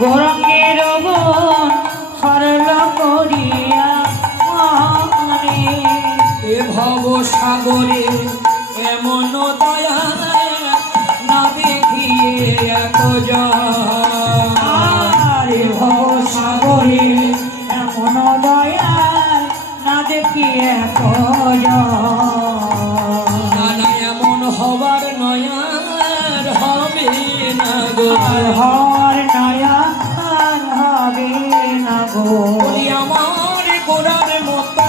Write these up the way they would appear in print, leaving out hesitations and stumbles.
গৌরাঙ্গের গুণ সরল করিয়া এ ভব সাগরে এমন দয়া না দেখিয়ে এত রে ভব সাগরে এমন দয়া না দেখিয়ে না এমন হবার নয়ার হবে না গো হর নয়া হবে না গো আমার গোড়ার মতো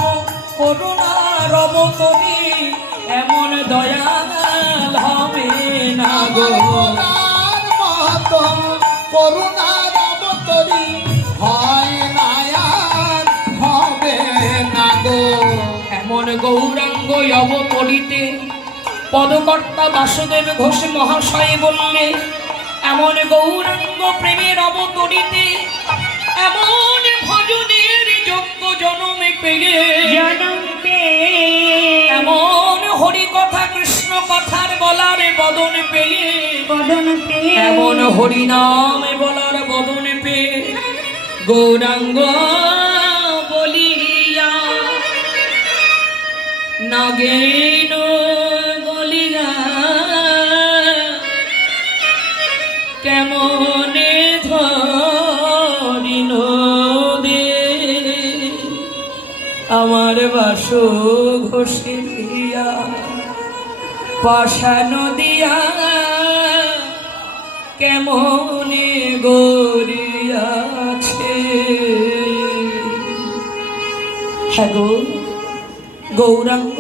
করুণার অবতরী এমন দয়াল হবে না গো মতো করুণার অবতরী হয় না আর হবে না গো এমন গৌরাঙ্গ অবতরিতে পদকর্তা বাসুদেব ঘোষ মহাশয় বললে এমন গৌরাঙ্গ প্রেমের অবতরিতে এমন ভজনের যোগ্য জনমে পেয়ে এমন হরি কথা কৃষ্ণ কথার বলার বদন পেয়ে এমন হরি নাম বলার বদন পেয়ে গৌরাঙ্গ বলিয়া নাগেন বলিয়া কেমনে ধরিন দে আমার বাসু ঘষে দিয়া পাশান দিয়া কেমনে গড়িয়াছে হ্যাঁ গো গৌরাঙ্গ